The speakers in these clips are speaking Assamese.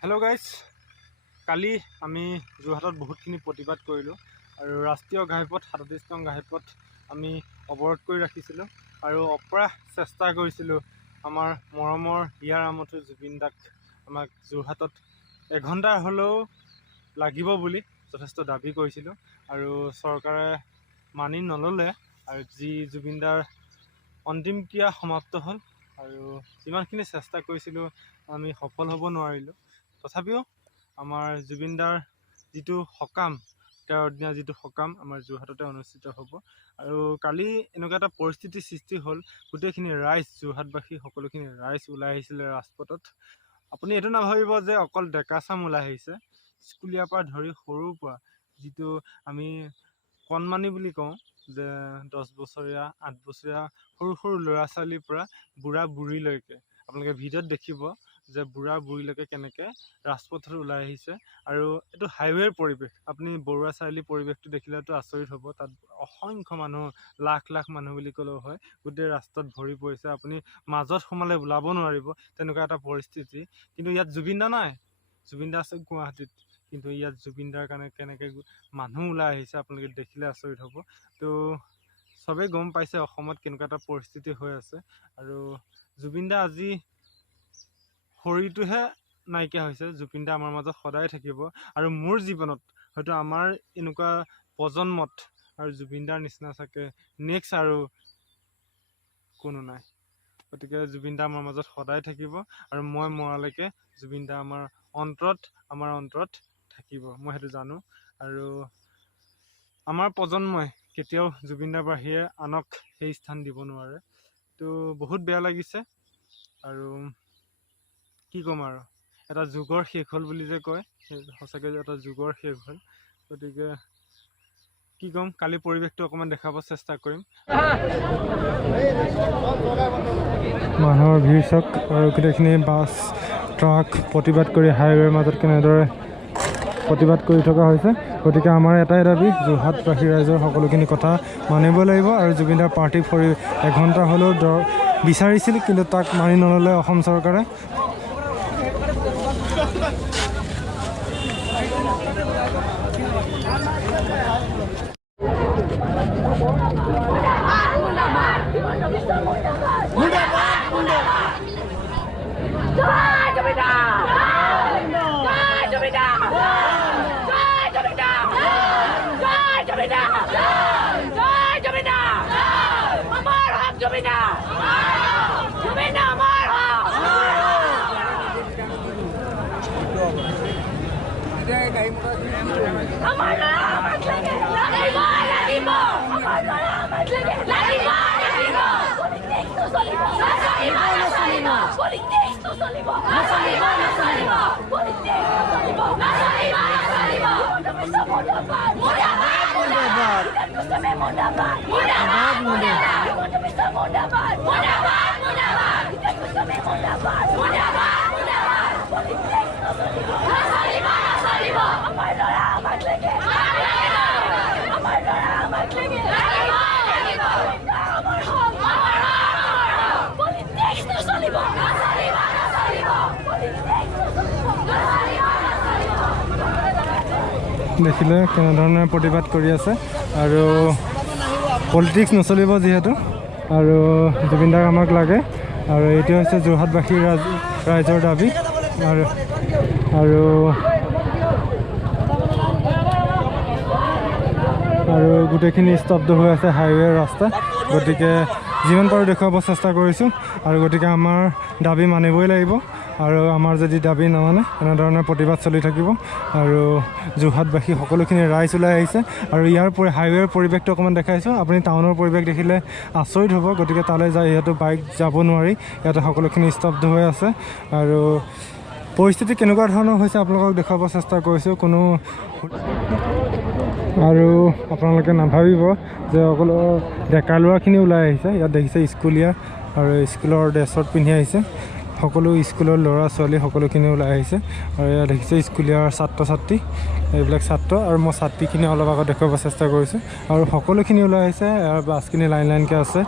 হেল্ল' গাইজ কালি আমি যোৰহাটত বহুতখিনি প্ৰতিবাদ কৰিলোঁ আৰু ৰাষ্ট্ৰীয় ঘাইপথ সাতত্ৰিছ নং ঘাইপথ আমি অৱৰোধ কৰি ৰাখিছিলোঁ আৰু অপ্ৰাস চেষ্টা কৰিছিলোঁ আমাৰ মৰমৰ হিয়াৰ আমঠু জুবিন দাক আমাক যোৰহাটত এঘণ্টা হ'লেও লাগিব বুলি। যথেষ্ট দাবী কৰিছিলোঁ আৰু চৰকাৰে মানি নল'লে আৰু যি জুবিন দাৰ অন্তিম ক্ৰিয়া সমাপ্ত হ'ল আৰু যিমানখিনি চেষ্টা কৰিছিলোঁ আমি সফল হ'ব নোৱাৰিলোঁ। তথাপিও আমাৰ জুবিন দাৰ যিটো সকাম তেওঁৰ দিনা যিটো সকাম আমাৰ যোৰহাটতে অনুষ্ঠিত হ'ব আৰু কালি এনেকুৱা এটা পৰিস্থিতিৰ সৃষ্টি হ'ল গোটেইখিনি ৰাইজ যোৰহাটবাসী সকলোখিনি ৰাইজ ওলাই আহিছিলে ৰাজপথত। আপুনি এইটো নাভাবিব যে অকল ডেকাচাম ওলাই আহিছে স্কুলীয়াৰ পৰা ধৰি সৰুৰ পৰা যিটো আমি কণমানি বুলি কওঁ যে দহ বছৰীয়া আঠ বছৰীয়া সৰু সৰু ল'ৰা ছোৱালীৰ পৰা বুঢ়া বুঢ়ীলৈকে। আপোনালোকে ভিডিঅ'ত দেখিব যে বুঢ়া বুঢ়ীলৈকে কেনেকৈ ৰাজপথত ওলাই আহিছে। আৰু এইটো হাইৱেৰ পৰিৱেশ। আপুনি বৰুৱা চাৰিআলি পৰিৱেশটো দেখিলেতো আচৰিত হ'ব। তাত অসংখ্য মানুহ লাখ লাখ মানুহ বুলি ক'লেও হয়। গোটেই ৰাস্তাত ভৰি পৰিছে। আপুনি মাজত সোমালে ওলাব নোৱাৰিব। তেনেকুৱা এটা পৰিস্থিতি। কিন্তু ইয়াত জুবিন দা নাই। জুবিন দা আছে গুৱাহাটীত। কিন্তু ইয়াত জুবিন দাৰ কাৰণে কেনেকৈ মানুহ ওলাই আহিছে আপোনালোকে দেখিলে আচৰিত হ'ব। তো চবেই গম পাইছে অসমত কেনেকুৱা এটা পৰিস্থিতি হৈ আছে। আৰু জুবিন দা আজি শৰীৰটোহে নাইকিয়া হৈছে। জুবিন দা আমাৰ মাজত সদায় থাকিব। আৰু মোৰ জীৱনত হয়তো আমাৰ এনেকুৱা প্ৰজন্মত আৰু জুবিন দাৰ নিচিনা চাগে নেক্সট আৰু কোনো নাই। গতিকে জুবিন দা আমাৰ মাজত সদায় থাকিব। আৰু মই মৰালৈকে জুবিন দা আমাৰ অন্তৰত আমাৰ অন্তৰত থাকিব মই সেইটো জানো। আৰু আমাৰ প্ৰজন্মই কেতিয়াও জুবিন দাৰ বাহিৰে আনক সেই স্থান দিব নোৱাৰে। তো বহুত বেয়া লাগিছে। আৰু কি ক'ম আৰু এটা যুগৰ শেষ হ'ল বুলি যে কয় সঁচাকৈ এটা যুগৰ শেষ হ'ল। গতিকে কি ক'ম কালি পৰিৱেশটো অকণমান দেখাব চেষ্টা কৰিম। মানুহৰ ভিৰ চাওক আৰু গোটেইখিনি বাছ ট্ৰাক প্ৰতিবাদ কৰি হাইৱেৰ মাজত কেনেদৰে প্ৰতিবাদ কৰি থকা হৈছে। গতিকে আমাৰ এটাই দাবি যোৰহাটবাসী ৰাইজৰ সকলোখিনি কথা মানিব লাগিব আৰু জুবিনদাৰ পাৰ্টি ফৰি এঘণ্টা হ'লেও দৰ বিচাৰিছিল, কিন্তু তাক মানি নল'লে অসম চৰকাৰে। আমার হক জমিদা জমিদা আমার হক আমার লড়া আমার লাগে লাগিব লাগিব আমার লড়া আমার লাগে লাগিব লাগিব পলিটিক্স তো চলিব নাচলিব নাচলিব পলিটিক্স তো চলিব নাচলিব নাচলিব পলিটিক্স তো চলিব নাচলিব নাচলিব মুন্ডাবাদ মুন্ডাবাদ মুন্ডাবাদ তুমি মুন্ডাবাদ মুন্ডাবাদ মুন্ডাবাদ মুন্ডাবাদ দেখিলে কেনে ধৰণে প্ৰতিবাদ কৰি আছে? আৰু পলিটিক্স নচলিব যিহেতু। আৰু জুবিন দাক আমাক লাগে। আৰু এইটো হৈছে যোৰহাটবাসীৰ ৰাজ ৰাইজৰ দাবী। আৰু আৰু আৰু গোটেইখিনি স্তব্ধ হৈ আছে হাইৱে ৰাস্তা। গতিকে যিমান পাৰোঁ দেখুৱাব চেষ্টা কৰিছোঁ। আৰু গতিকে আমাৰ দাবী মানিবই লাগিব। আৰু আমাৰ যদি দাবী নামানে এনেধৰণে প্ৰতিবাদ চলি থাকিব। আৰু যোৰহাটবাসী সকলোখিনি ৰাইজ ওলাই আহিছে। আৰু ইয়াৰ পৰি হাইৱেৰ পৰিৱেশটো অকণমান দেখাইছোঁ। আপুনি টাউনৰ পৰিৱেশ দেখিলে আচৰিত হ'ব। গতিকে তালৈ যায় ইয়াতো বাইক যাব নোৱাৰি। ইয়াতে সকলোখিনি স্তব্ধ হৈ আছে। আৰু পৰিস্থিতি কেনেকুৱা ধৰণৰ হৈছে আপোনালোকক দেখুৱাব চেষ্টা কৰিছোঁ। কোনো আৰু আপোনালোকে নাভাবিব যে অকল ডেকা ল'ৰাখিনি ওলাই আহিছে। ইয়াত দেখিছে স্কুলীয়া আৰু স্কুলৰ ড্ৰেছত পিন্ধি আহিছে। সকলো স্কুলৰ ল'ৰা ছোৱালী সকলোখিনি ওলাই আহিছে আৰু ইয়াত দেখিছে স্কুলীয়া ছাত্ৰ ছাত্ৰী এইবিলাক ছাত্ৰ আৰু মই ছাত্ৰীখিনি অলপ আগত দেখুৱাব চেষ্টা কৰিছোঁ আৰু সকলোখিনি ওলাই আহিছে আৰু বাছখিনি লাইন লাইনকৈ আছে।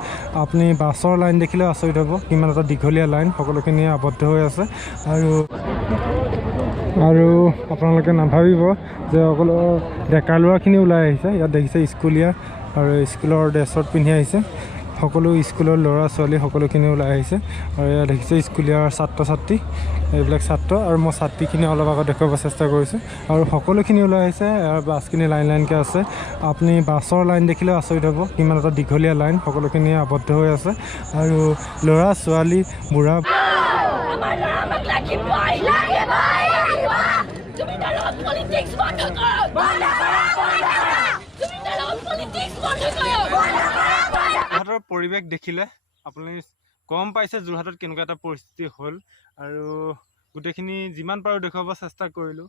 আপুনি বাছৰ লাইন দেখিলে আচৰিত হ'ব কিমান এটা দীঘলীয়া লাইন সকলোখিনি আবদ্ধ হৈ আছে। আৰু আৰু আপোনালোকে নাভাবিব যে সকলো ডেকা ল'ৰাখিনি ওলাই আহিছে ইয়াত দেখিছে স্কুলীয়া আৰু স্কুলৰ ড্ৰেছত পিন্ধি আহিছে। সকলো স্কুলৰ ল'ৰা ছোৱালী সকলোখিনি ওলাই আহিছে আৰু ইয়াত দেখিছে স্কুলীয়া ছাত্ৰ ছাত্ৰী এইবিলাক ছাত্ৰ আৰু মই ছাত্ৰীখিনি অলপ আগত দেখুৱাব চেষ্টা কৰিছোঁ। আৰু সকলোখিনি ওলাই আহিছে আৰু বাছখিনি লাইন লাইনকৈ আছে। আপুনি বাছৰ লাইন দেখিলে আচৰিত হ'ব কিমান এটা দীঘলীয়া লাইন সকলোখিনি আবদ্ধ হৈ আছে। আৰু ল'ৰা ছোৱালী বুঢ়া বন্ধ কৰা বন্ধ কৰা বন্ধ কৰা তুমি তাৰ লগত পলিটিক্স বন্ধ কৰা বন্ধ কৰা বন্ধ যোৰহাটৰ পৰিৱেশ দেখিলে আপুনি গম পাইছে যোৰহাটত কেনেকুৱা এটা পৰিস্থিতি হ'ল। আৰু গোটেইখিনি যিমান পাৰোঁ দেখুৱাব চেষ্টা কৰিলোঁ।